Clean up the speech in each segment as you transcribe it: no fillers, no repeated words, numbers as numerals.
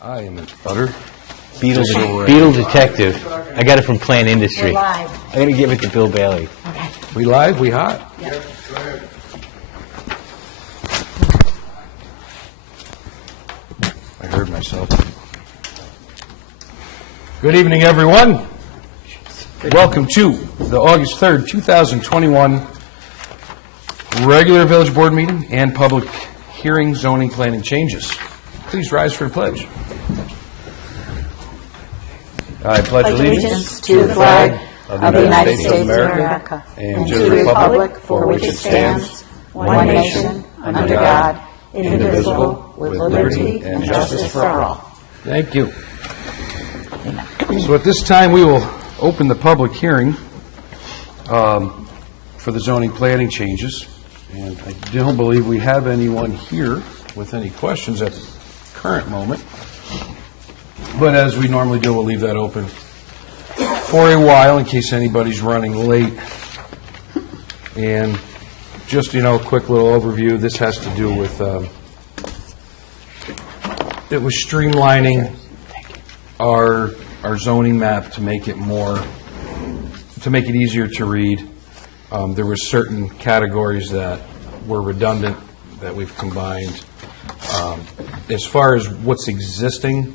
I am an utter Beetle detective. I got it from Plant Industry. We're live. I'm going to give it to Bill Bailey. Okay. We live? We hot? Yep. I heard myself. Good evening, everyone. Welcome to the August 3rd, 2021 regular Village Board meeting and public hearing zoning planning changes. Please rise for the pledge. I pledge allegiance To the flag of the United States of America and to the republic for which it stands, one nation, under God, indivisible, with liberty and justice for all. Thank you. So at this time, we will open the public hearing for the zoning planning changes. And I don't believe we have anyone here with any questions at the current moment. But as we normally do, we'll leave that open for a while in case anybody's running late. And just, a quick little overview. This has to do with, it was streamlining our zoning map to make it easier to read. There were certain categories that were redundant that we've combined. As far as what's existing,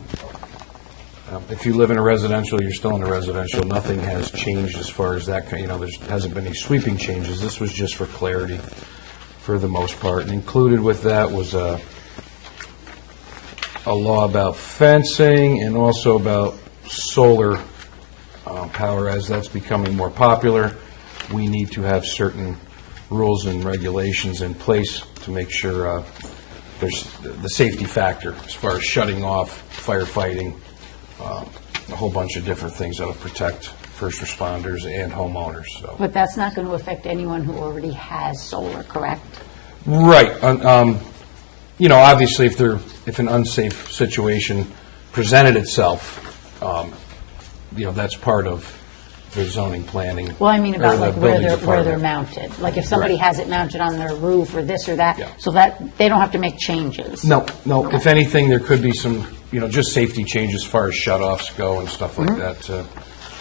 if you live in a residential, you're still in a residential. Nothing has changed as far as that. There hasn't been any sweeping changes. This was just for clarity, for the most part. And included with that was a law about fencing and also about solar power. As that's becoming more popular, we need to have certain rules and regulations in place to make sure there's the safety factor as far as shutting off, firefighting, a whole bunch of different things that will protect first responders and homeowners. So. But that's not going to affect anyone who already has solar, correct? Right. Obviously, if an unsafe situation presented itself, that's part of the zoning planning. Well, I mean about or the like where building they're department. mounted. Like if somebody Right. has it mounted on their roof or this or that, Yeah. so that they don't have to make changes. No. If anything, there could be some, just safety changes as far as shut-offs go and stuff like that to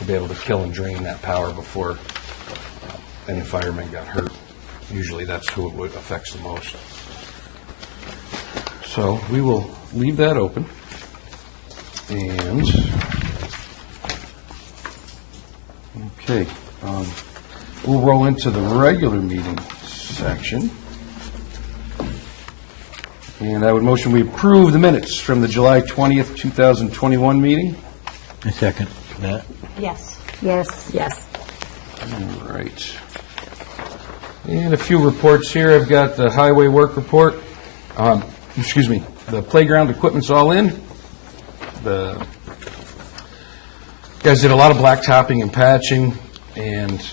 be able to kill and drain that power before any firemen got hurt. Usually that's who it affects the most. So we will leave that open. And, okay, we'll roll into the regular meeting section. And I would motion we approve the minutes from the July 20th, 2021 meeting. A second that. Yes. Yes. Yes. All right. And a few reports here. I've got the highway work report. The playground equipment's all in. The guys did a lot of blacktopping and patching and,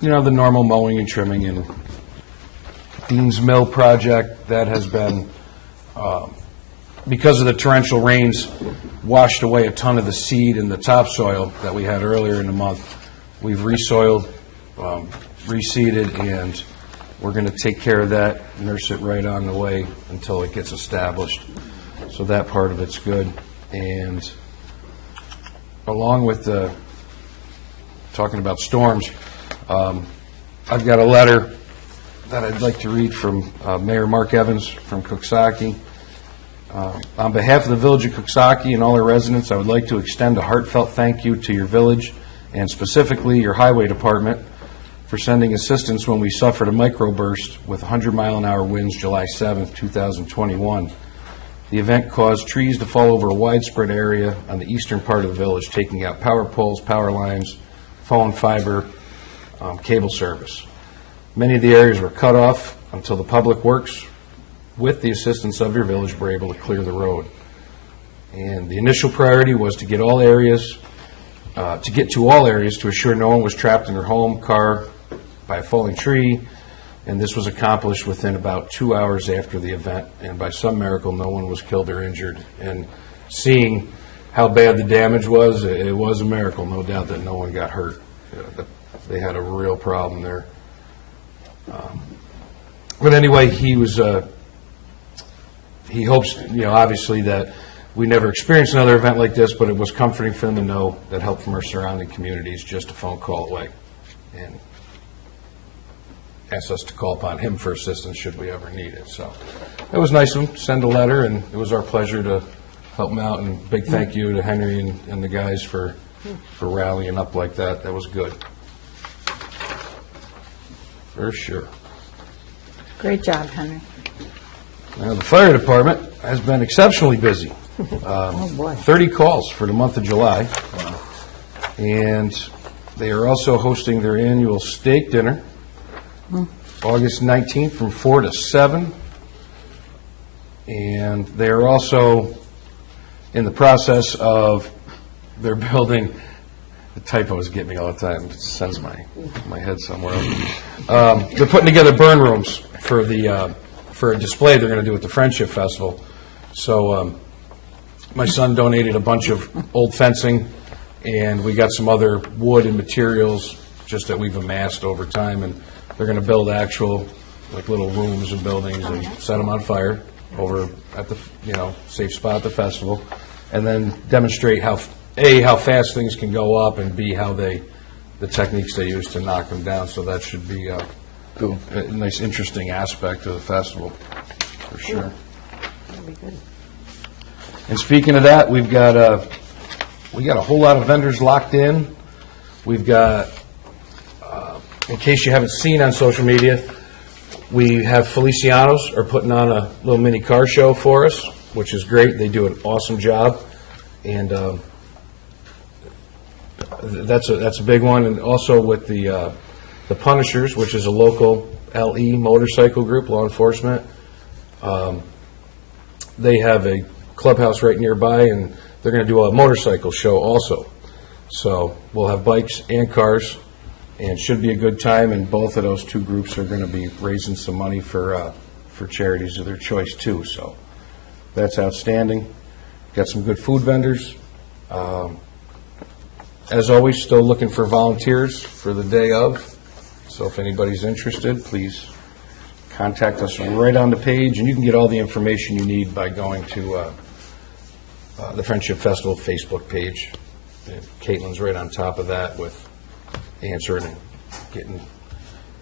the normal mowing and trimming and Dean's Mill project that has been, because of the torrential rains, washed away a ton of the seed and the topsoil that we had earlier in the month. We've resoiled, reseeded, and we're going to take care of that, nurse it right on the way until it gets established. So that part of it's good. And along with talking about storms, I've got a letter that I'd like to read from Mayor Mark Evans from Cooksaki. On behalf of the Village of Cooksaki and all our residents, I would like to extend a heartfelt thank you to your village and specifically your highway department for sending assistance when we suffered a microburst with 100-mile-an-hour winds July 7th, 2021. The event caused trees to fall over a widespread area on the eastern part of the village, taking out power poles, power lines, phone fiber, cable service. Many of the areas were cut off until the public works, with the assistance of your village, were able to clear the road. And the initial priority was to get to all areas to assure no one was trapped in their home, car, by a falling tree. And this was accomplished within about 2 hours after the event. And by some miracle, no one was killed or injured. And seeing how bad the damage was, it was a miracle, no doubt, that no one got hurt. They had a real problem there. But anyway, he was he hopes, obviously that we never experienced another event like this, but it was comforting for him to know that help from our surrounding communities just a phone call away. And asked us to call upon him for assistance should we ever need it. So it was nice of him to send a letter, and it was our pleasure to help him out. And big thank you to Henry and the guys for rallying up like that. That was good. For sure. Great job, Henry. Now, the fire department has been exceptionally busy. Oh, boy. 30 calls for the month of July. And they are also hosting their annual steak dinner, August 19th from 4 to 7. And they are also in the process of, they're building, the typos get me all the time. It sends my head somewhere else. They're putting together burn rooms for for a display they're going to do at the Friendship Festival. So my son donated a bunch of old fencing, and we got some other wood and materials just that we've amassed over time, and they're going to build actual like little rooms and buildings and set them on fire over at the safe spot at the festival, and then demonstrate how fast things can go up, and B, how the techniques they use to knock them down. So that should be a nice, interesting aspect of the festival, for sure. That'd be good. And speaking of that, we got a whole lot of vendors locked in. We've got, in case you haven't seen on social media, we have Feliciano's are putting on a little mini car show for us, which is great. They do an awesome job, and that's a big one. And also with the Punishers, which is a local LE motorcycle group, law enforcement. They have a clubhouse right nearby, and they're going to do a motorcycle show also. So we'll have bikes and cars, and should be a good time. And both of those two groups are going to be raising some money for charities of their choice too. So that's outstanding. Got some good food vendors. As always, still looking for volunteers for the day of. So if anybody's interested, please contact us right on the page, and you can get all the information you need by going to the Friendship Festival Facebook page. Caitlin's right on top of that with answering and getting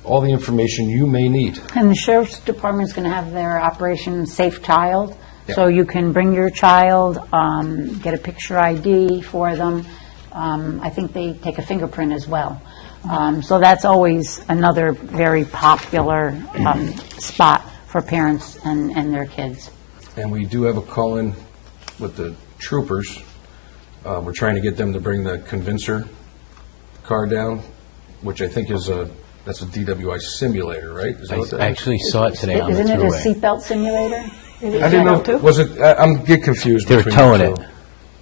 all the information you may need. And the Sheriff's Department's going to have their Operation Safe Child, so you can bring your child, get a picture ID for them. I think they take a fingerprint as well. So that's always another very popular spot for parents and their kids. And we do have a call-in with the troopers. We're trying to get them to bring the Convincer car down, which I think that's a DWI simulator, right? Is that what that I is? actually saw it today on the Isn't it a thruway. seatbelt simulator? I didn't know, was it, I'm get confused They were between towing the it. two.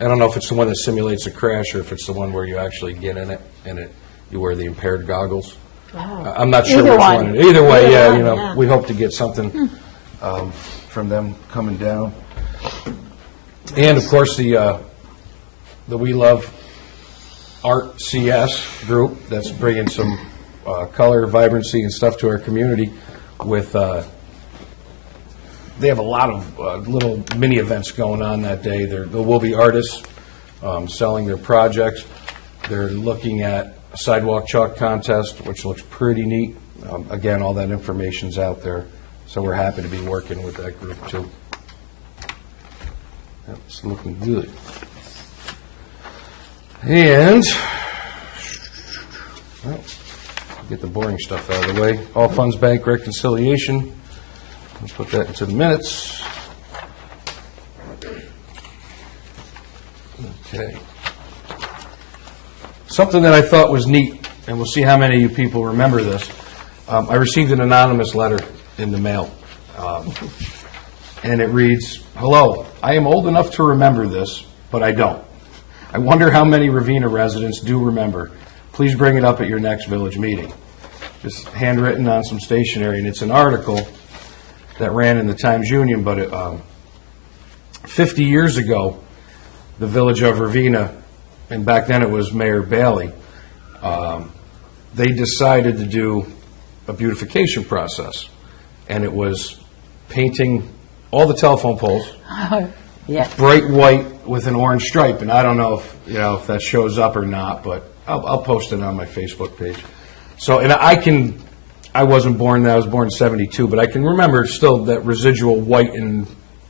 I don't know if it's the one that simulates a crash or if it's the one where you actually get in it and you wear the impaired goggles. I'm not sure Either which one. one. Either way, Either yeah, one, you know, yeah. we hope to get something from them coming down. And of course, the We Love Art CS group that's bringing some color, vibrancy, and stuff to our community with. They have a lot of little mini events going on that day. There will be artists selling their projects. They're looking at a sidewalk chalk contest, which looks pretty neat. Again, all that information's out there, so we're happy to be working with that group too. That's looking good. And well, get the boring stuff out of the way. All Funds Bank reconciliation. Let's put that into the minutes. Okay. Something that I thought was neat, and we'll see how many of you people remember this. I received an anonymous letter in the mail, and it reads, "Hello, I am old enough to remember this, but I don't. I wonder how many Ravena residents do remember. Please bring it up at your next village meeting." Just handwritten on some stationery, and it's an article that ran in the Times-Union, but 50 years ago, the village of Ravena, and back then it was Mayor Bailey, they decided to do a beautification process, and it was painting all the telephone poles, Yes. bright white with an orange stripe, and I don't know if, if that shows up or not, but I'll post it on my Facebook page. So, and I wasn't born then, I was born in 72, but I can remember still that residual white and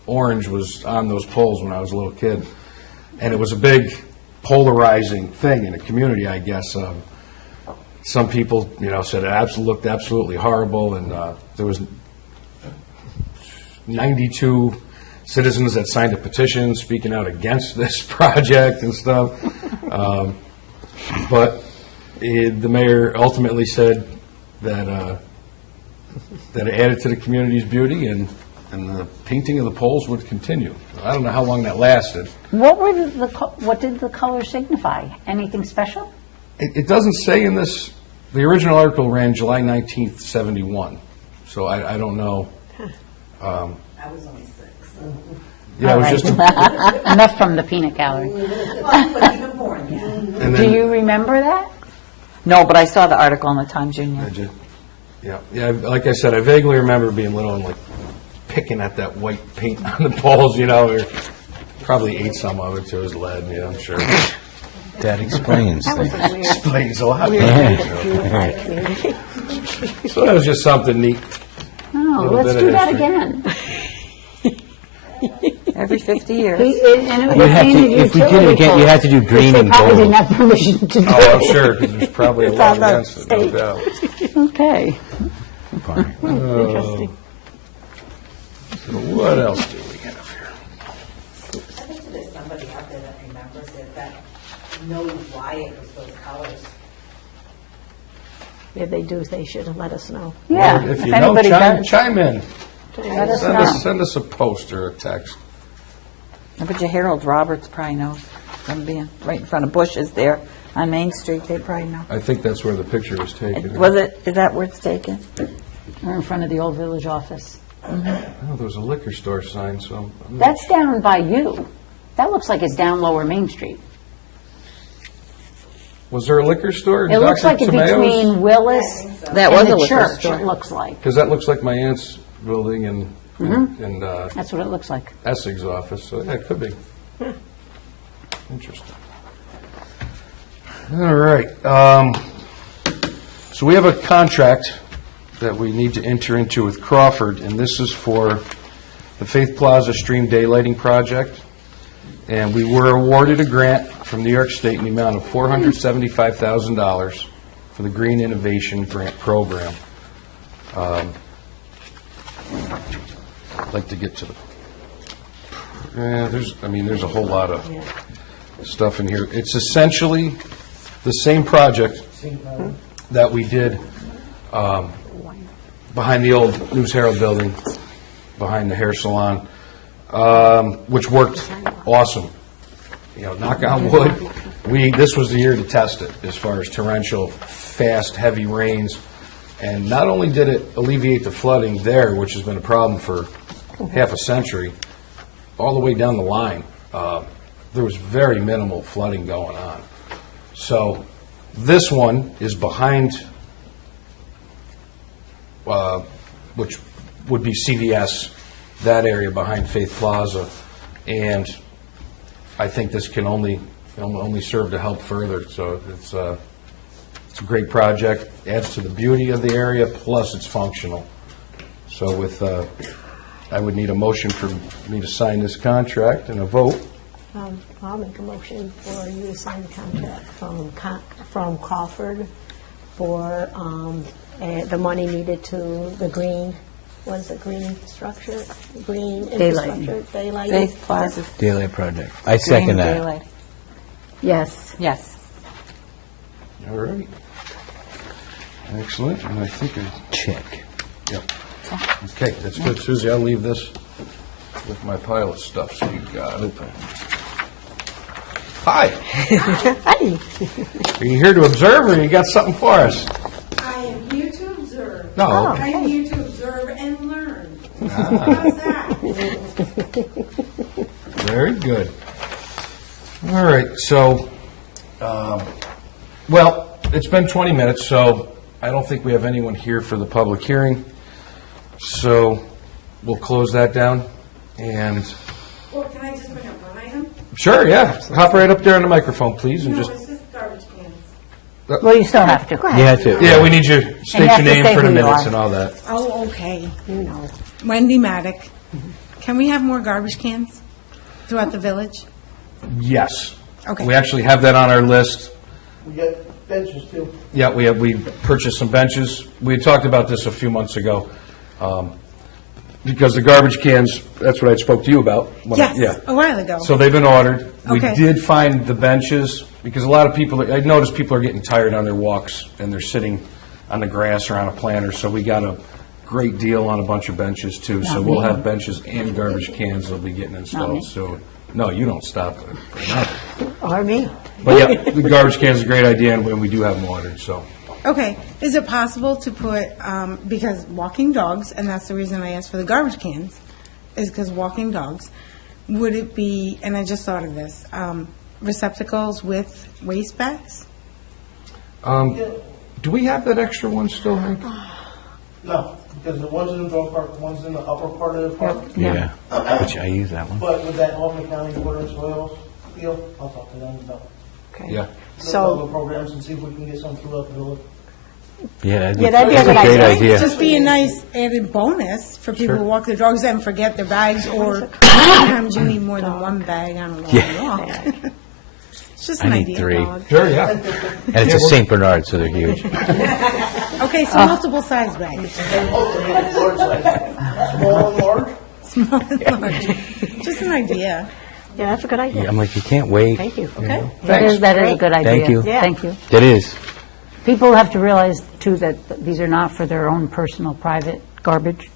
orange was on those poles when I was a little kid. And it was a big polarizing thing in the community, I guess. Some people, said it looked absolutely horrible, and there was 92 citizens that signed a petition speaking out against this project and stuff. But the mayor ultimately said that that it added to the community's beauty, and the painting of the poles would continue. I don't know how long that lasted. What did the color signify? Anything special? It doesn't say in this. The original article ran July 19th, 71. So I don't know. I was only 6. Yeah, it was just. Enough from the peanut gallery. Well, I wasn't even born yet. And Do then, you remember that? No, but I saw the article in the Times Union. Did you? Yeah. Like I said, I vaguely remember being little and like picking at that white paint on the poles. Or probably ate some of it too. It was lead. Yeah, I'm sure. That explains That was things. a weird. Explains a lot. Yeah. So that was just something neat. Oh, Little let's bit do of that history. again. Every 50 years. And it You was have to- painted if we did it utility again, you have to do poles, green which and they probably gold. didn't have permission to do. Oh, I'm sure, because there's probably a It's lot on the against it, no state. doubt. Okay. Interesting. What else do we have here? I bet you there's somebody out there that remembers it, that knows why it was those colors. If they do, they should have let us know. Yeah. Or if you know, anybody does, chime in. let us know. Send us a post or a text. I bet you Harold Roberts probably knows from being right in front of Bush's there on Main Street. They probably know. I think that's where the picture was taken. Is that where it's taken? We're in front of the old village office. Oh, there was a liquor store sign, so. I'm not- That's down by you. That looks like it's down Lower Main Street. Was there a liquor store? It looks like it's between Willis That was and a the liquor church, store. it looks like. Because that looks like my aunt's building and That's what it looks like. Essig's office, so yeah, it could be. Interesting. All right. So we have a contract that we need to enter into with Crawford, and this is for the Faith Plaza Stream Daylighting Project. And we were awarded a grant from New York State in the amount of $475,000 for the Green Innovation Grant Program. I'd like to get to the, there's a whole lot of stuff in here. It's essentially the same project that we did behind the old News Herald building, behind the hair salon, which worked awesome. Knock on wood. This was the year to test it as far as torrential, fast, heavy rains. And not only did it alleviate the flooding there, which has been a problem for half a century, all the way down the line, there was very minimal flooding going on. So this one is behind, which would be CVS, that area behind Faith Plaza, and I think this can only serve to help further. So it's a great project, adds to the beauty of the area, plus it's functional. So I would need a motion for me to sign this contract and a vote. I'll make a motion for you to sign the contract from Crawford for the money needed to the green, what is it, green structure? Green infrastructure, daylighting. Faith Plaza. Daylight project. I second Green that. Daylight. Yes. Yes. All right. Excellent, and I think Check. yep. Okay, that's good. Susie, I'll leave this with my pile of stuff, so you got it. Hi. Hi. Are you here to observe, or you got something for us? I am here to observe. No. I am here to observe and learn. How's that? Very good. All right, so, well, it's been 20 minutes, so I don't think we have anyone here for the public hearing. So we'll close that down. And, Well, can I just bring up one item? sure, yeah, hop right up there on the microphone, please, and No, just, it's just garbage cans. Well, you still have to. Go You have to. yeah, we need you, state you have your to name say for the who you minutes are. and all that. Oh, okay. You know. Wendy Maddock. Can we have more garbage cans throughout the village? Yes. Okay. We actually have that on our list. We got benches too. Yeah, we purchased some benches. We had talked about this a few months ago, because the garbage cans, that's what I spoke to you about. when I- Yes, Yeah. a while ago. So they've been ordered. We Okay. did find the benches, because a lot of people, I noticed people are getting tired on their walks, and they're sitting on the grass or on a planter, so we got a great deal on a bunch of benches, too. So we'll have benches and garbage cans that'll be getting installed soon. No, you don't stop it. Or me. But yeah, the garbage can's a great idea, and we do have them ordered, so. Okay, is it possible to put, because walking dogs, and that's the reason I asked for the garbage cans, is because walking dogs, would it be, and I just thought of this, receptacles with waste bags? Do we have that extra one still, Hank? No, because the ones in the dog park, the ones in the upper part of the park. Yeah, which I use that one. But with that Albany County Water and Soils deal, I'll talk to them about Okay. Yeah. the other So, programs and see if we can get some throughout the village. Yeah, that'd be a that's good a great idea. idea. Just be a nice added bonus for people who Sure. walk their dogs and forget their bags, or sometimes you need more than one bag on a long Yeah. walk. It's just I an need idea. 3. Sure, yeah. And it's a St. Bernard, so they're huge. Okay, so multiple size bags. And hopefully make it large size. Small and large? Small and large. Just an idea. yeah, that's a good idea. I'm like, you can't wait. Thank you. Okay? That is a good idea. Thank you. Yeah. Thank you. That is. People have to realize, too, that these are not for their own personal, private garbage,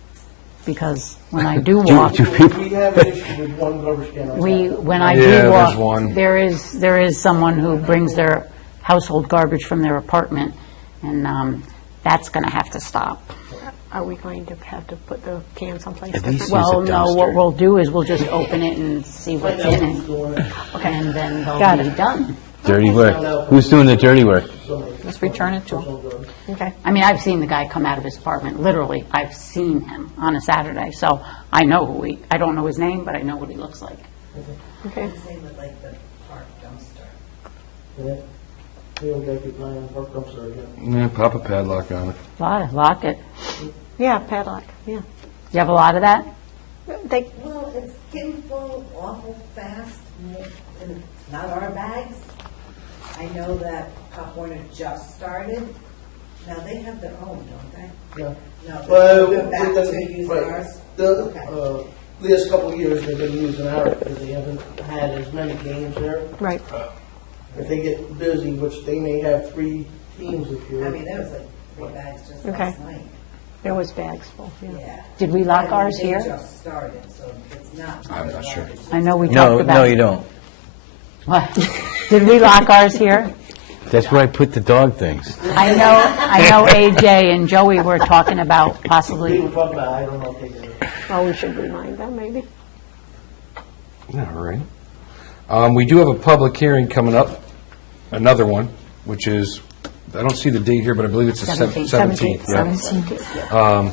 because when I do walk, do people, We have an issue with one garbage can on when I Yeah, do there's walk, one. there is someone who brings their household garbage from their apartment, and that's going to have to stop. Are we going to have to put the can someplace At different? least Well, Use a no, what dumpster. we'll do is we'll just open it and see what's in it, Okay. and then Got they'll be it. done. dirty work. Who's doing the dirty work? Let's return it to them. Okay. I mean, I've seen the guy come out of his apartment, literally, I've seen him on a Saturday, so I know I don't know his name, but I know what he looks like. Okay. Same with like the park dumpster. Yeah. We'll get people in the park dumpster again. Yeah, pop a padlock on it. Lock it. Yeah, padlock, yeah. You have a lot of that? They, Well, it's getting full awful fast, and it's not our bags. I know that Pop Warner just started. Now, they have their own, don't they? Yeah. No, Well, they're back with to use right. ours? The, Okay. last couple of years, they've been using ours because they haven't had as many games there. right. If they get busy, which they may have 3 teams this year. I mean, there was like 3 bags just Okay. last night. There was bags full, yeah. Yeah. Did we lock I mean, ours they here? just started, so it's not. I'm not sure. I know we No, talked about. no, you don't. What? Did we lock ours here? That's where I put the dog things. I know AJ and Joey were talking about We possibly, were talking about, I don't know if they did it. Well, we should remind them, maybe. All right. We do have a public hearing coming up, another one, which is, I don't see the date here, but I believe it's the 17th. yeah.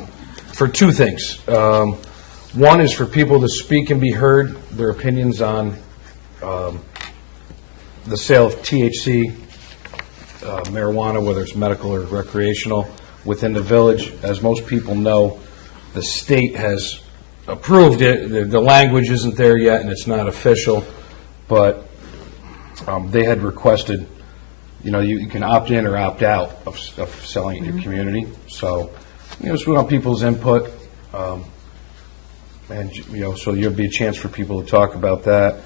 For 2 things. One is for people to speak and be heard, their opinions on the sale of THC, marijuana, whether it's medical or recreational, within the village. As most people know, the state has approved it. The language isn't there yet, and it's not official, but they had requested, you can opt in or opt out of selling it in your community. So, just we want people's input, and, so there'll be a chance for people to talk about that.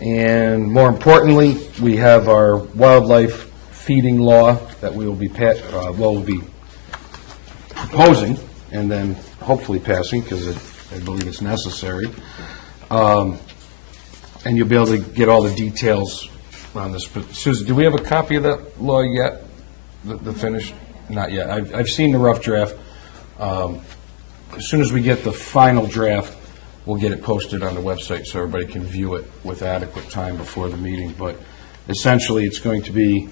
And more importantly, we have our wildlife feeding law that we will be we'll be proposing and then hopefully passing, because I believe it's necessary. And you'll be able to get all the details on this. But Susan, do we have a copy of that law yet? The finished? Not yet. I've seen the rough draft. As soon as we get the final draft, we'll get it posted on the website so everybody can view it with adequate time before the meeting. But essentially, it's going to be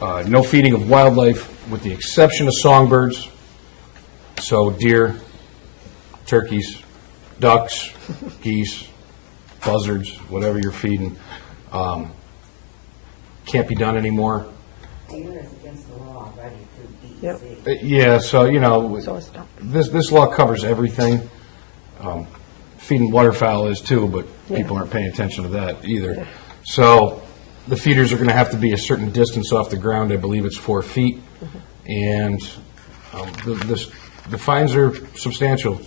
no feeding of wildlife with the exception of songbirds, so deer, turkeys, ducks, geese, buzzards, whatever you're feeding, can't be done anymore. Deer is against the law already Yep. through DEC. Yeah, so, So it's done. this law covers everything. Feeding waterfowl is too, but people aren't paying attention to that either. So the feeders are going to have to be a certain distance off the ground. I believe it's 4 feet. And the fines are substantial,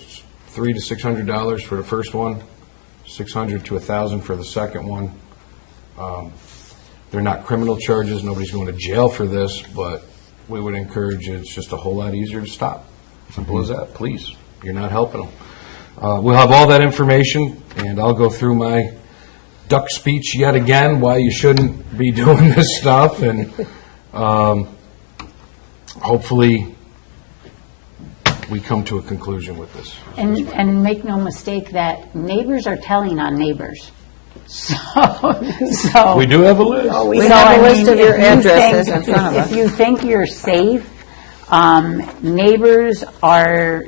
$300 to $600 for the first one, $600 to $1,000 for the second one. They're not criminal charges. Nobody's going to jail for this, but we would encourage you. It's just a whole lot easier to stop. Simple as that. Please, you're not helping them. We'll have all that information, and I'll go through my duck speech yet again, why you shouldn't be doing this stuff, and hopefully we come to a conclusion with this. And make no mistake that neighbors are telling on neighbors. So. We do have a list. We So, have a I list mean, of your if you addresses think- in front of us. If you think you're safe, neighbors are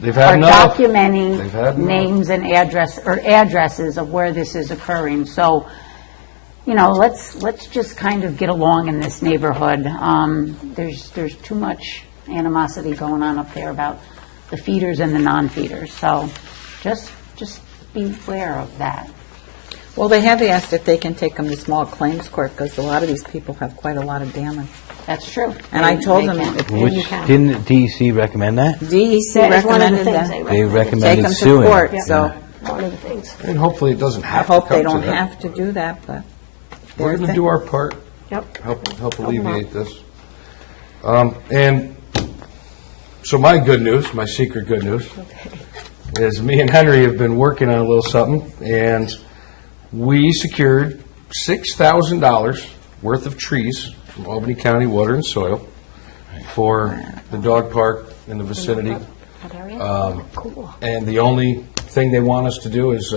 They've had enough. They've had documenting enough. names and addresses of where this is occurring. So, let's just kind of get along in this neighborhood. There's too much animosity going on up there about the feeders and the non-feeders. So just beware of that. Well, they have asked if they can take them to small claims court, because a lot of these people have quite a lot of damage. That's true. And I told They them, can. if Which, can. didn't DEC recommend that? DEC That is one of the recommended things that. They Take recommended them to suing. court, Yeah. so One of the things. And hopefully it doesn't I have to hope come they to don't that. have to do that, but. We're going to do our part, Yep. help alleviate this. And so my good news, my secret good news, is me and Henry have been working on a little something, and we secured $6,000 worth of trees from Albany County Water and Soil for the dog park in the vicinity. That area? Cool. And the only thing they want us to do is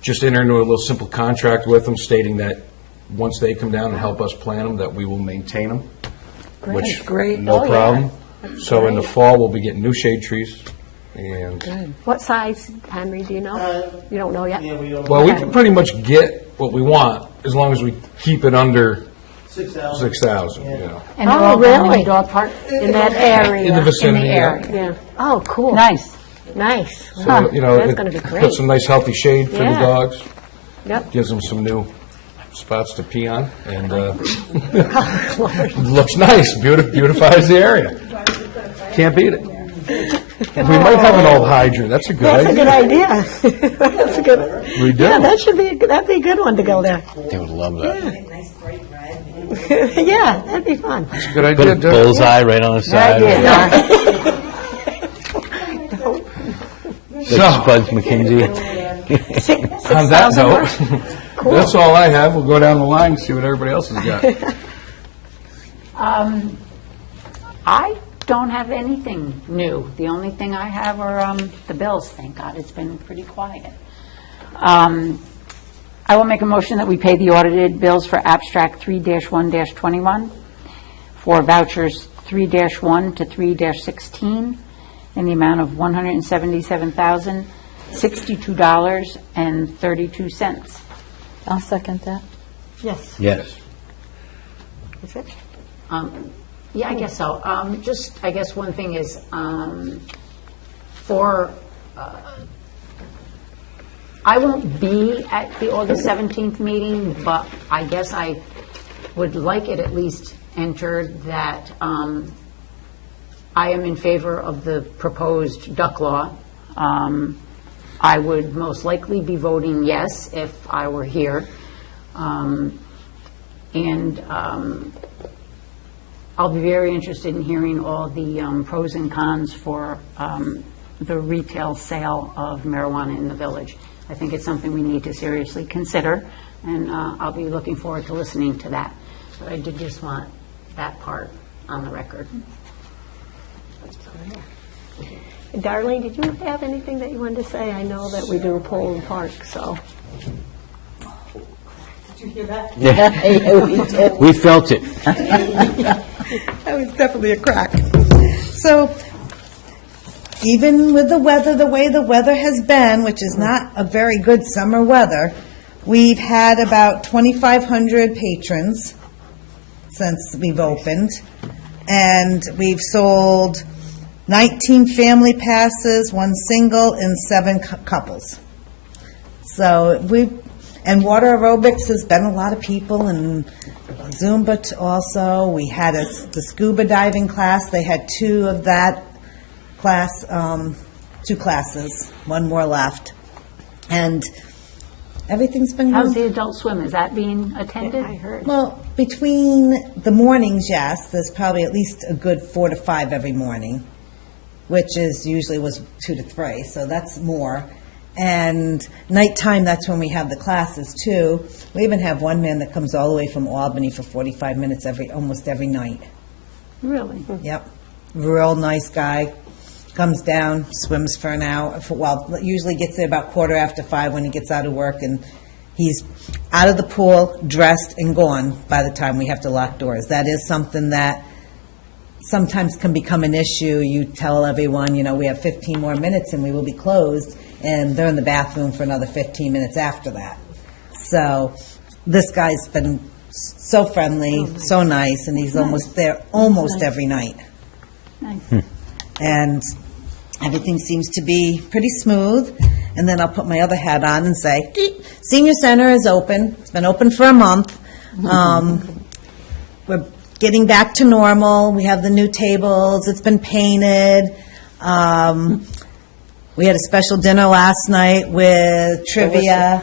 just enter into a little simple contract with them stating that once they come down and help us plant them, that we will maintain them. Which, Great. no Oh, yeah. problem. So in the fall, we'll be getting new shade trees. And, What size, Henry, do you know? You don't know yet? Yeah, we don't. well, we can pretty much get what we want as long as we keep it under 6,000. 6,000, Yeah. you know. And they're Oh, all going in really? the dog park? In that area? In the vicinity, yeah. area. Yeah. Oh, cool. Nice. Nice. So, you know, That's it gonna be great. puts some nice healthy shade for the Yeah. dogs, Yep. gives them some new spots to pee on, and looks nice, beautifies the area. Can't beat it. We might have an old hydrant, that's a good That's a good idea. idea. That's a good. We do. Yeah, that should be, that'd be a good one to go there. They would love that. Nice bright red. Yeah, that'd be fun. Good Put idea, a Dick. bullseye right on the side. idea. Like So- Spuds McKinsey. On that note, that's all I have. We'll go down the line and see what everybody else has got. I don't have anything new. The only thing I have are the bills, thank God. It's been pretty quiet. I will make a motion that we pay the audited bills for abstract 3-1-21, for vouchers 3-1 to 3-16, in the amount of $177,062.32. I'll second that. Yes, Yes. that's it. Yeah, I guess so. Just, I guess one thing is, for, I won't be at the August 17th meeting, but I guess I would like it at least entered that I am in favor of the proposed duck law. I would most likely be voting yes if I were here. I'll be very interested in hearing all the pros and cons for the retail sale of marijuana in the village. I think it's something we need to seriously consider, and I'll be looking forward to listening to that. But I did just want that part on the record. Darlene, did you have anything that you wanted to say? I know that we do Pole Park, so. We felt it. That was definitely a crack. So, even with the weather, the way the weather has been, which is not a very good summer weather, we've had about 2,500 patrons since we've opened, and we've sold 19 family passes, 1 single, and 7 couples. So and water aerobics has been a lot of people, and Zumba also. We had the scuba diving class. They had 2 of that class, 2 classes, 1 more left. And everything's been How's good. the adult swim? Is that being attended? I heard. Well, between the mornings, yes, there's probably at least a good 4 to 5 every morning, which is usually was 2 to 3, so that's more. And nighttime, that's when we have the classes too. We even have one man that comes all the way from Albany for 45 minutes almost every night. Really? Yep. Real nice guy. Comes down, swims for an hour, usually gets there about 5:15 when he gets out of work, and he's out of the pool, dressed, and gone by the time we have to lock doors. That is something that sometimes can become an issue. You tell everyone, we have 15 more minutes and we will be closed, and they're in the bathroom for another 15 minutes after that. So this guy's been so friendly, so nice, and he's almost there almost every night. Nice. And everything seems to be pretty smooth. And then I'll put my other hat on and say, Senior Center is open. It's been open for a month. We're getting back to normal. We have the new tables. It's been painted. We had a special dinner last night with trivia.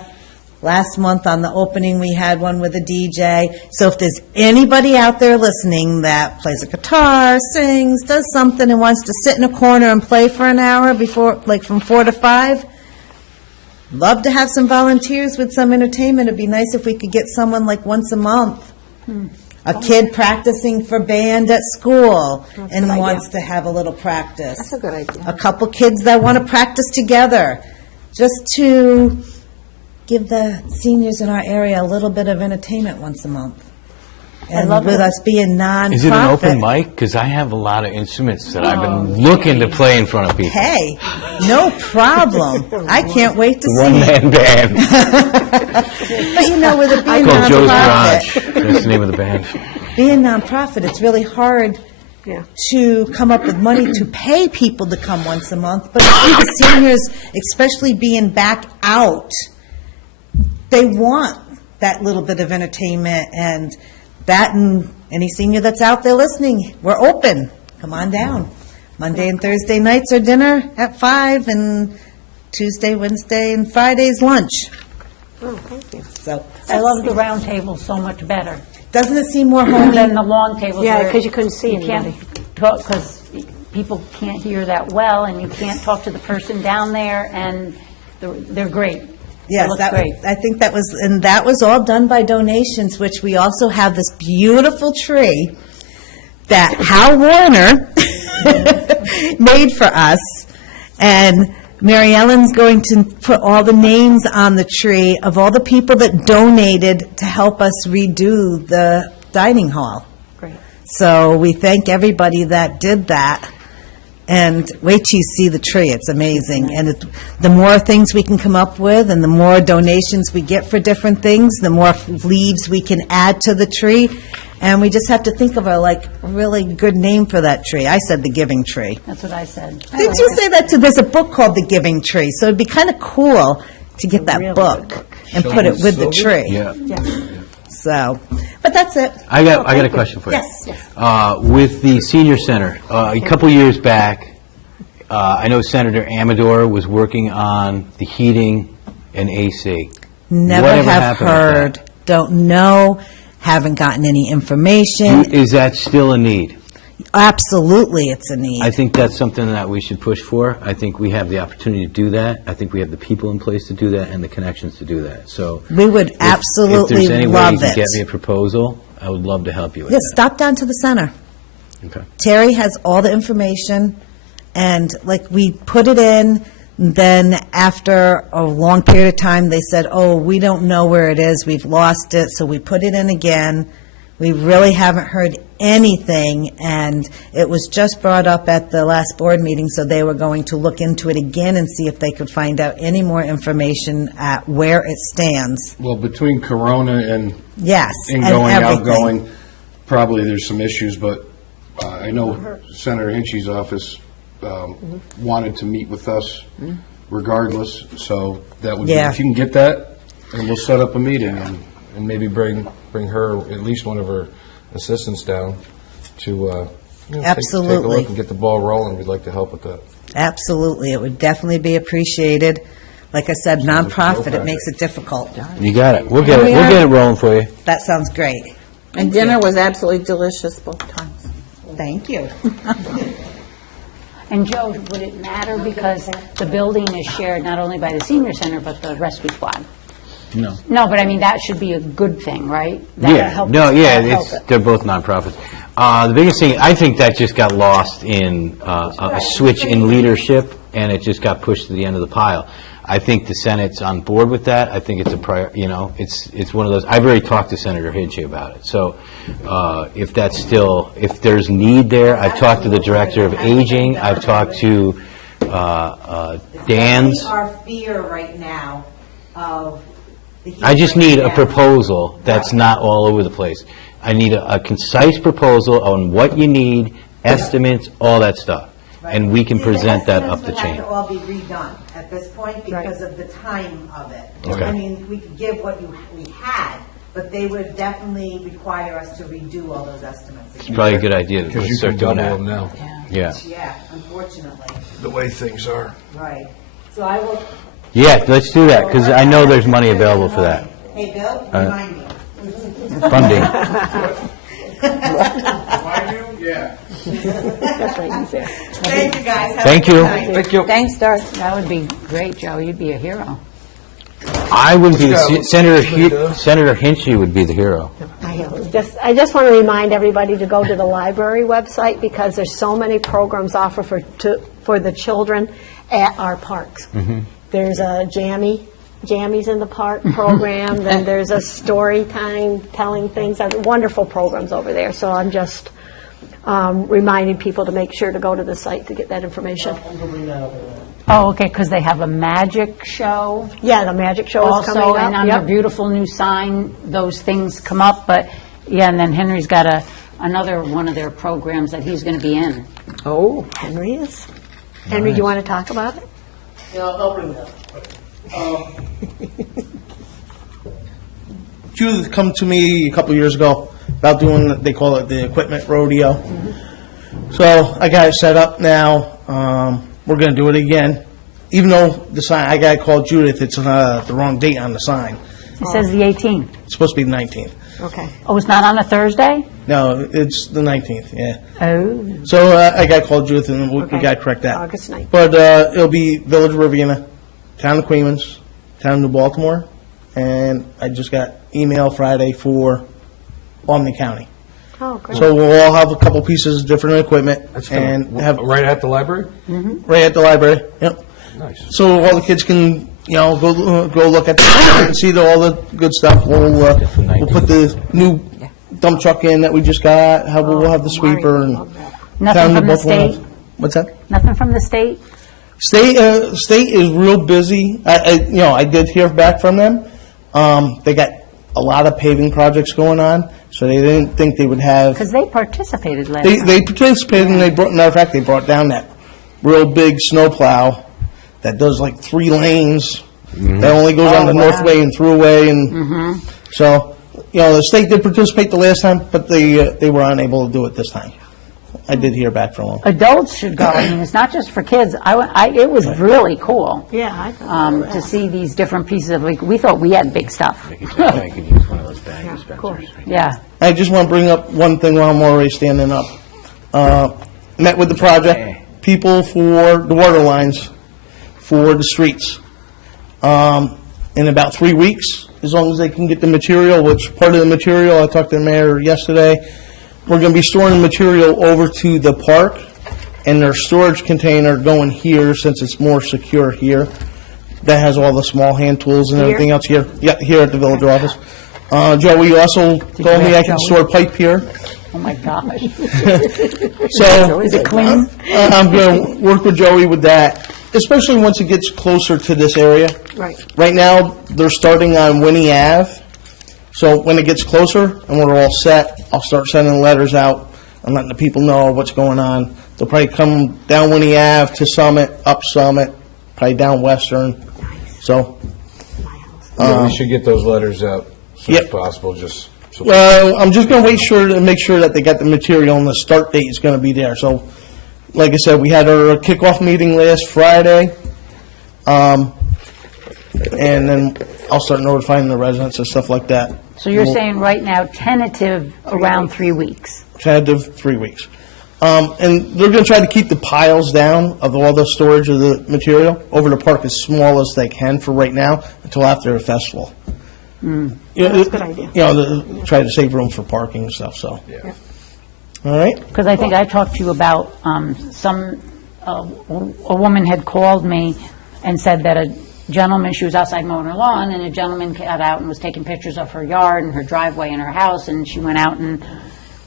Last month on the opening, we had one with a DJ. So if there's anybody out there listening that plays a guitar, sings, does something, and wants to sit in a corner and play for an hour before, like from 4 to 5, love to have some volunteers with some entertainment. It'd be nice if we could get someone like once a month. A kid practicing for band at school and good wants to have a little practice. That's a good idea. A couple kids that want to practice together, just to give the seniors in our area a little bit of entertainment once a month. And love with it. us being nonprofit. Is it an open mic? Because I have a lot of instruments that I've been looking to play in front of people. Hey, no problem. I can't wait to see you. One-man band. But with it being Called Joe's nonprofit, Garage. That's the name of the band. being nonprofit, it's really hard Yeah. to come up with money to pay people to come once a month. But I think the seniors, especially being back out, they want that little bit of entertainment, and any senior that's out there listening, we're open. Come on down. Monday and Thursday nights are dinner at 5, and Tuesday, Wednesday, and Friday's lunch. Oh, thank you. So, I love the round table so much better doesn't it seem more homey? than the long tables. Yeah, where 'cause you couldn't see you can't anybody. talk, because people can't hear that well, and you can't talk to the person down there, and they're great. Yes, It looks that, great. I think that was all done by donations, which we also have this beautiful tree that Hal Warner made for us. And Mary Ellen's going to put all the names on the tree of all the people that donated to help us redo the dining hall. Great. So we thank everybody that did that. And wait till you see the tree, it's amazing. And the more things we can come up with and the more donations we get for different things, the more leaves we can add to the tree. And we just have to think of a really good name for that tree. I said the Giving Tree. That's what I said. Did you say that too? There's a book called The Giving Tree, so it'd be kind of cool to get that really book good book. and put it with the tree. Yeah. So, but that's it. I got a question for you. Yes. With the senior center, a couple years back, I know Senator Amador was working on the heating and AC. Never Whatever have happened with heard, don't know, haven't gotten any information. Is that still a need? Absolutely, it's a need. I think that's something that we should push for. I think we have the opportunity to do that. I think we have the people in place to do that and the connections to do that. So We would if absolutely there's any way you love can it. get me a proposal, I would love to help you with Yes, that. stop down to the center. Okay. Terry has all the information, and we put it in, then after a long period of time, they said, oh, we don't know where it is, we've lost it, so we put it in again. We really haven't heard anything, and it was just brought up at the last board meeting, so they were going to look into it again and see if they could find out any more information at where it stands. Well, between Corona and Yes, and ingoing, everything. outgoing, probably there's some issues, but I know Senator Hinchey's office wanted to meet with us regardless, so that would be, Yeah. if you can get that, and we'll set up a meeting and maybe bring her, at least one of her assistants down to, take a Absolutely. look and get the ball rolling. We'd like to help with that. Absolutely, it would definitely be appreciated. Like I said, nonprofit, it makes it difficult. You got it. We'll get it rolling for you. That sounds great. And dinner was absolutely delicious both times. Thank you. And Joe, would it matter because the building is shared not only by the senior center, but the rescue squad? No. No, but I mean, that should be a good thing, right? That'll Yeah, help no, us- yeah, that'll help it's, it. they're both nonprofits. The biggest thing, I think that just got lost in a switch in leadership, and it just got pushed to the end of the pile. I think the Senate's on board with that. I think it's it's one of those, I've already talked to Senator Hinchey about it. So if that's still, if there's need there, I've talked to the Director of Aging, I've talked to Dan's. Our fear right now of the heat I just wave need a now. proposal that's not all over the place. I need a concise proposal on what you need, estimates, all that stuff. Right. And we can See, the present that up estimates the would chain. have to all be redone at this point because of the time of it. Okay. I mean, we could give what we had, but they would definitely require us to redo all those estimates It's again. probably a good idea Because to you start can doing double them that. now, Yeah. Yeah, unfortunately, the way things are. right. So I will. Yeah, let's do that, because I know there's money available for that. Hey, Bill, remind me. Funding. That's right, he's there. Thank you, guys. Have a Thank good you. night. Thank you. Thanks, Darth. That would be great, Joe. You'd be a hero. I wouldn't be Senator Hinchey would be the hero. I just want to remind everybody to go to the library website because there's so many programs offered for the children at our parks. There's a Jammies in the Park program, then there's a story time telling things, wonderful programs over there. So I'm just reminding people to make sure to go to the site to get that information. Oh, okay, because they have a magic show. Yeah, the magic show is coming Also, up. and on the Yep. beautiful new sign, those things come up, but, yeah, and then Henry's got another one of their programs that he's going to be in. Oh, Henry is. Henry, do you want to talk about it? Yeah, I'll bring that. Judith come to me a couple years ago about doing, they call it the equipment rodeo. So I got it set up now. We're going to do it again. Even though the sign, I got to call Judith, it's the wrong date on the sign. It says the 18th. It's supposed to be the 19th. Okay. Oh, it's not on a Thursday? No, it's the 19th, yeah. Oh. So I got to call Judith and we Okay. got to correct that. August 19th. But it'll be Village of Ravena, Town of Queens, Town of New Baltimore, and I just got email Friday for Albany County. Oh, great. So we'll all have a couple pieces of different equipment and have Right at the library? right at the library. Yep. Nice. So all the kids can, go look at and see all the good stuff. We'll put the new dump truck in that we just got. We'll have the sweeper and Nothing Town of from the Baltimore. state? What's that? Nothing from the state? State is real busy. I did hear back from them. They got a lot of paving projects going on, so they didn't think they would have. Because they participated last They time. they participated and matter of fact, they brought down that real big snowplow that does like 3 lanes. That only goes on the Northway and Thruway, and so the state did participate the last time, but they were unable to do it this time. I did hear back from them. Adults should go. I mean, it's not just for kids. It was really cool Yeah, I thought. to see these different pieces of, we thought we had big stuff. I could use one of those bag dispensers. Yeah. I just want to bring up one thing while I'm already standing up. Met with the project people for the water lines for the streets. In about 3 weeks, as long as they can get the material, which part of the material, I talked to the mayor yesterday, we're going to be storing the material over to the park, and their storage container going here, since it's more secure here. That has all the small hand tools and everything else here. Yeah, here at the village office. Joey also told me I can store pipe here. Oh, my gosh. So Is it clean? I'm going to work with Joey with that, especially once it gets closer to this area. Right. Right now, they're starting on Winnie Ave. So when it gets closer and we're all set, I'll start sending letters out and letting the people know what's going on. They'll probably come down Winnie Ave to Summit, up Summit, probably down Western. So, Yeah, we should get those letters out as soon as Yep. possible, just so. well, I'm just going to make sure that they got the material and the start date is going to be there. So, like I said, we had our kickoff meeting last Friday. And then I'll start notifying the residents and stuff like that. So you're saying right now tentative around 3 weeks? Tentative 3 weeks. And they're going to try to keep the piles down of all the storage of the material over the park as small as they can for right now until after the festival. That's a good idea. You know, try to save room for parking and stuff, so. Yeah. All right? Because I think I talked to you about a woman had called me and said that a gentleman, she was outside mowing her lawn, and a gentleman got out and was taking pictures of her yard and her driveway and her house, and she went out and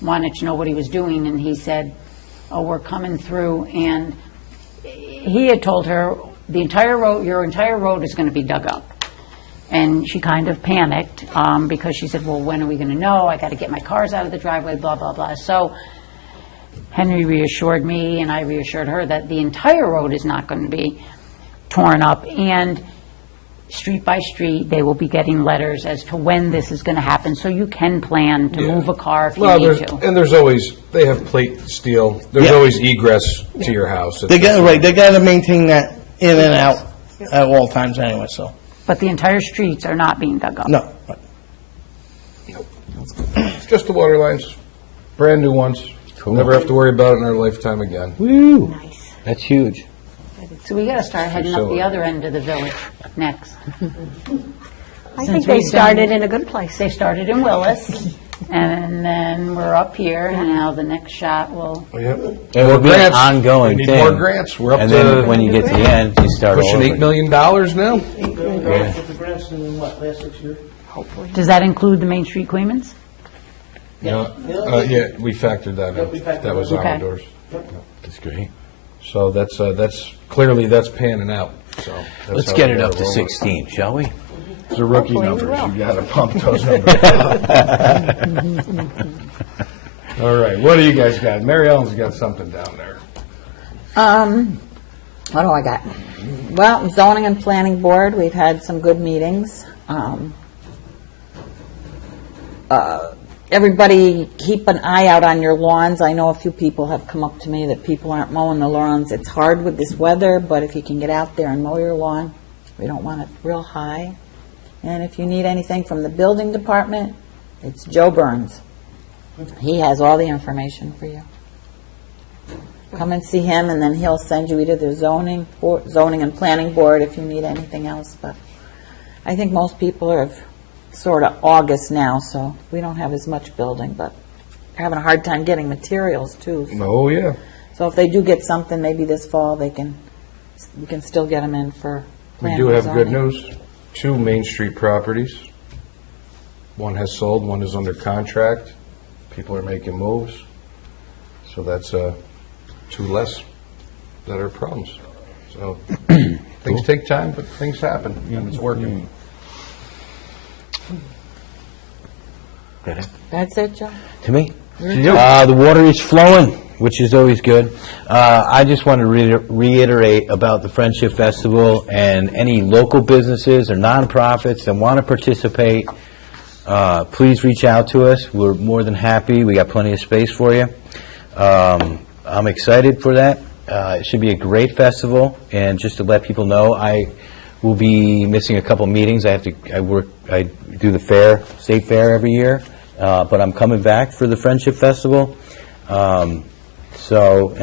wanted to know what he was doing, and he said, oh, we're coming through, and he had told her, your entire road is going to be dug up. And she kind of panicked because she said, well, when are we going to know? I got to get my cars out of the driveway, blah, blah, blah. So Henry reassured me, and I reassured her that the entire road is not going to be torn up, and street by street, they will be getting letters as to when this is going to happen, so you can plan to move a car if you Well, need to. and there's always, they have plate steel, there's Yeah. always egress to your house. They got to maintain that in and out at all times anyway, so, But the entire streets are not being dug up. no. Just the water lines, brand new ones. Never have to worry about it in our lifetime again. Woo, Nice. that's huge. So we got to start heading up the Facility. other end of the village next. I Since think they we've done- started in a good place. They started in Willis, and then we're up here, and now the next shot will, Yep. It will be an grants. ongoing We thing. need more grants. We're up And then to when you get to the end, you start all pushing over. $8 million now? $8 million with the grants in what, last 6 years? does that include the Main Street Queens? Yeah, we factored that Yep, we in. factored That was that on in. the doors. That's great. So that's clearly that's panning out, so. that's Let's how get we it up gotta to roll 16, shall we? Those are rookie Hopefully we numbers. will. You gotta pump those numbers up. All right, what do you guys got? Mary Ellen's got something down there. What do I got? Well, zoning and planning board, we've had some good meetings. Everybody keep an eye out on your lawns. I know a few people have come up to me that people aren't mowing the lawns. It's hard with this weather, but if you can get out there and mow your lawn, we don't want it real high. And if you need anything from the building department, it's Joe Burns. He has all the information for you. Come and see him, and then he'll send you either the zoning and planning board if you need anything else. But I think most people are sort of August now, so we don't have as much building, but they're having a hard time getting materials too. Oh, yeah. So if they do get something, maybe this fall, we can still get them in for We planning do and have good zoning. news. 2 Main Street properties. One has sold, one is under contract. People are making moves. So that's 2 less that are problems. So things take time, but things happen, and it's working. That's it, Joe? To me? The water is flowing, which is always good. I just want to reiterate about the Friendship Festival, and any local businesses or nonprofits that want to participate, please reach out to us. We're more than happy. We got plenty of space for you. I'm excited for that. It should be a great festival, and just to let people know, I will be missing a couple meetings. I do the fair, state fair every year, but I'm coming back for the Friendship Festival. And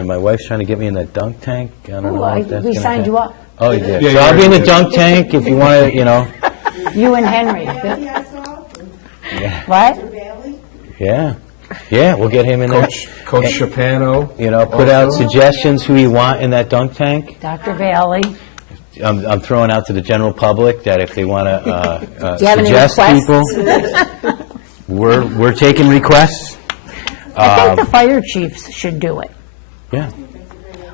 my wife's trying to get me in that dunk tank. I don't know if that's we gonna signed you happen. up, Oh, you did? Yeah, So I'll be in the yeah. dunk tank if you want to, you and Henry. What? Yeah, we'll get him in there. Coach Chapano. Put out suggestions who you want in that dunk tank. Dr. Bailey. I'm throwing out to the general public that if they want to Do you have any suggest requests? people, we're taking requests. I think the fire chiefs should do it. Yeah.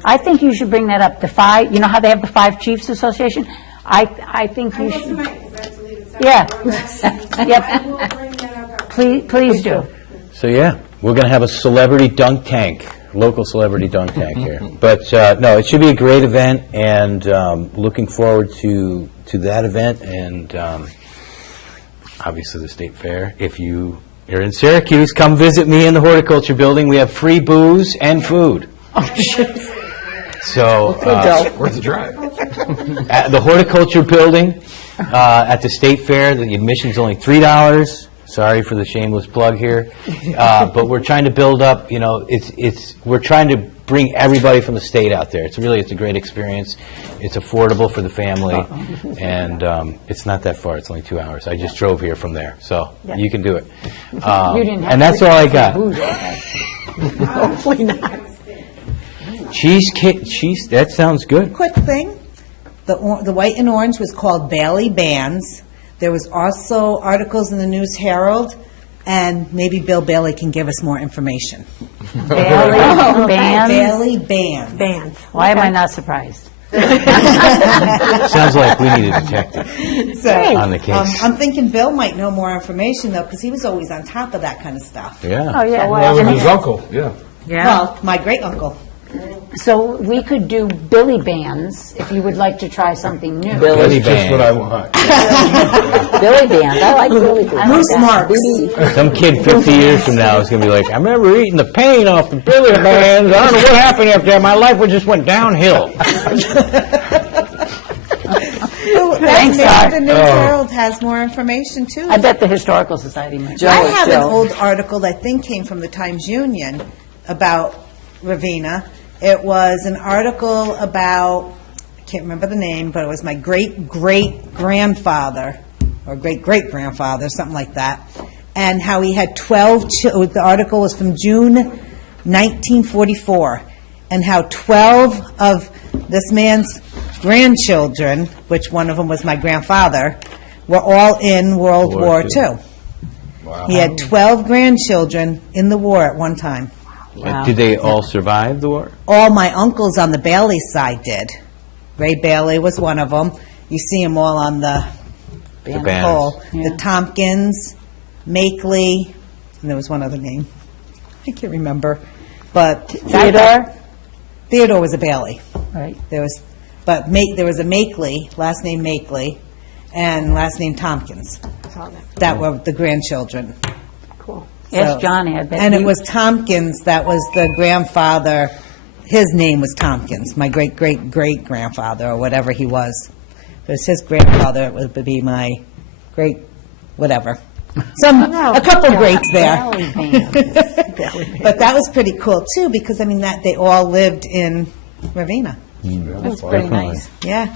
I think you should bring that up. The five, you know how they have the Five Chiefs Association? I think you should. Yeah. Yep. Please do. So, yeah, we're going to have a celebrity dunk tank, local celebrity dunk tank here. But, no, it should be a great event, and looking forward to that event, and obviously the State Fair. If you are in Syracuse, come visit me in the Horticulture Building. We have free booze and food. So, Worth the drive. at the Horticulture Building, at the State Fair, the admission's only $3. Sorry for the shameless plug here. But we're trying to build up, we're trying to bring everybody from the state out there. It's a great experience. It's affordable for the family, and it's not that far. It's only 2 hours. I just drove here from there, so you can do it. You didn't have And that's to all I got. booze, okay. Hopefully not. Cheese, that sounds good. Quick thing, the white and orange was called Bailey Bands. There was also articles in the News Herald, and maybe Bill Bailey can give us more information. Bailey Bands? Bailey Bands. Bands. Why am I not surprised? Sounds like we need a detective So, on the case. I'm thinking Bill might know more information, though, because he was always on top of that kind of stuff. Yeah. Oh, yeah. Well, his uncle, yeah. Well, my great-uncle. So we could do Billy Bands, if you would like to try something new. Billy That's just what I Band. want. Billy Bands, I like Billy Bands. Moose Marks. Some kid 50 years from now is going to be like, I remember eating the paint off the Billy Bands. I don't know what happened after that. My life just went downhill. Thanks, Maybe Doc. the News Herald has more information, too. I bet the Historical Society might. I have an old article that I think came from the Times-Union about Ravena. It was an article about, I can't remember the name, but it was my great-great-grandfather, or great-great-grandfather, something like that, and how he had 12 children. The article was from June 1944, and how 12 of this man's grandchildren, which one of them was my grandfather, were all in World War II. He had 12 grandchildren in the war at one time. Did they all survive the war? All my uncles on the Bailey side did. Ray Bailey was one of them. You see them all on the banners. pole. Yeah. The Tompkins, Makeley, and there was one other name. I can't remember. But Theodore was a Bailey. Right. There was a Makeley, last name Makeley, and last name Tompkins. That were the grandchildren. Cool. Yes, Johnny, I bet. And it you- was Tompkins that was the grandfather, his name was Tompkins, my great-great-great-grandfather, or whatever he was. If it was his grandfather, it would be my great, whatever. A couple greats there. Belly Bands. But that was pretty cool, too, because, that they all lived in Ravena. That's pretty nice. Yeah.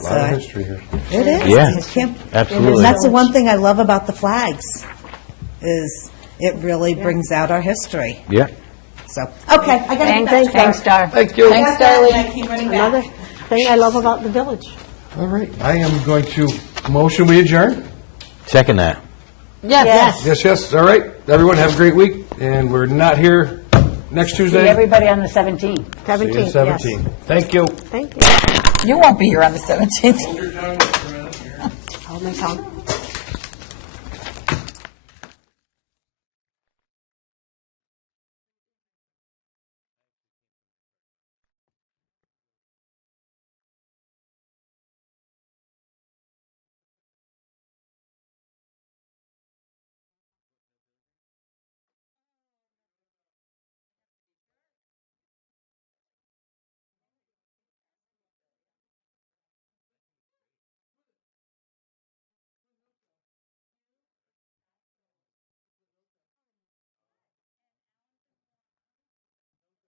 A lot of history here. It is. Yeah, You can't- absolutely. That's the one thing I love about the flags, is it really brings out our history. Yeah. So, okay, I got to get Thanks, Dar. Thank you. Thanks, darling. I keep running back. Another thing I love about the village. All right, I am going to motion we adjourn. Second that. Yes. Yes, all right. Everyone have a great week, and we're not here next See Tuesday. everybody on the 17th. 17th, See you 17. Thank you. Thank you. You won't be here on the 17th. Hold my tongue.